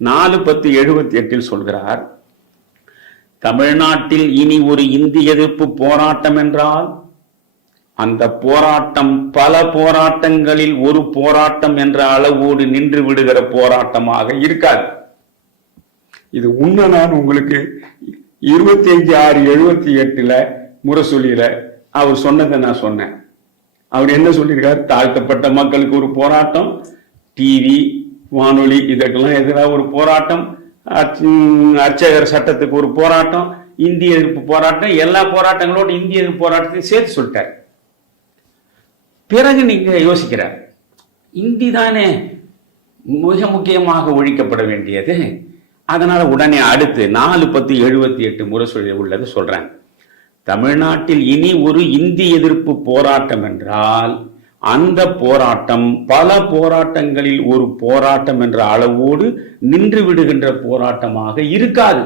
4/10/78 சொல்கிறார், தமிழ்நாட்டில் இனி ஒரு இந்திய எதிர்ப்பு போராட்டம் என்றால் அந்த போராட்டம் பல போராட்டங்களில் ஒரு போராட்டம் என்ற அளவோடு நின்று விடுகிற போராட்டமாக இருக்காது. இது உண்மை. நான் உங்களுக்கு 25/6/78 முரசொலியில அவர் சொன்னதை நான் சொன்னேன். அவர் என்ன சொல்லியிருக்கார்? தாழ்த்தப்பட்ட மக்களுக்கு ஒரு போராட்டம், டிவி வானொலி இதற்கெல்லாம் எதிராக ஒரு போராட்டம், அர்ச்சகர் சட்டத்துக்கு ஒரு போராட்டம், இந்திய எதிர்ப்பு போராட்டம், எல்லா போராட்டங்களோட இந்திய எதிர்ப்பு போராட்டத்தையும் சேர்த்து சொல்லிட்டார். பிறகு நீங்க யோசிக்கிறார், இந்தி தானே மிக முக்கியமாக ஒழிக்கப்பட வேண்டியது. அதனால உடனே அடுத்து 4/10/78 முரசொலி உள்ளது சொல்றேன். தமிழ்நாட்டில் இனி ஒரு இந்தி எதிர்ப்பு போராட்டம் என்றால் அந்த போராட்டம் பல போராட்டங்களில் ஒரு போராட்டம் என்ற அளவோடு நின்று விடுகின்ற போராட்டமாக இருக்காது.